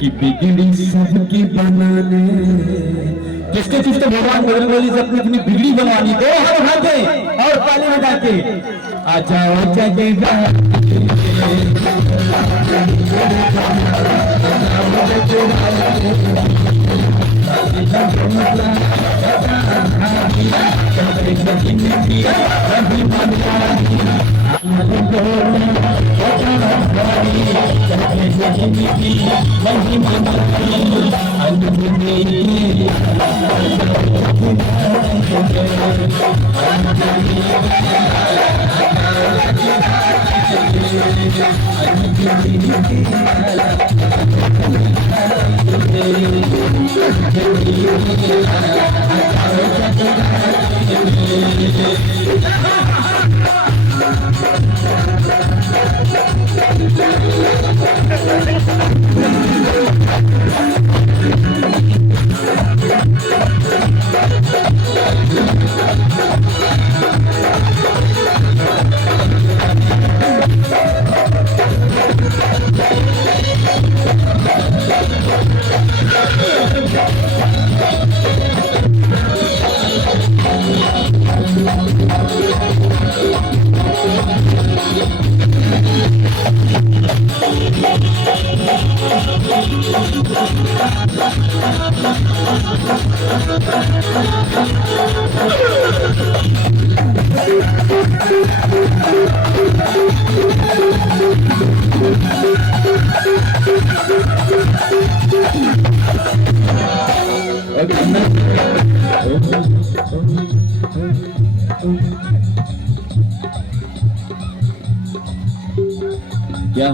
कि बिगड़ी सबकी बनाने। किसके किसके भगवान बजरंगबली से अपनी बिगड़ी बनवानी, दो हाथ उठाते और ताली बजाते आ जाओ जगेगा। क्या